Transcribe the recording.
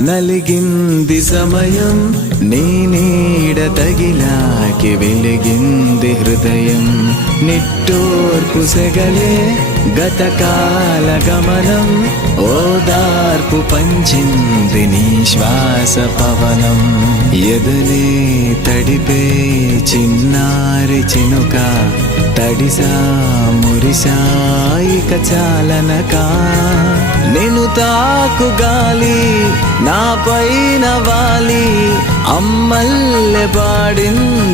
నలిగింది సమయం నీ నీడ తగిలాకి వెలిగింది హృదయం నిట్టూర్పు సెగలే గతకాల గమనం ఓదార్పు పంచింది నీ శ్వాస పవనం ఎదలే తడిపే చిన్నారి చినుక తడిసా మురిసా ఇక చాలనక నేను తాకు గాలి నా పైన వాలి అమ్మల్లె పాడింది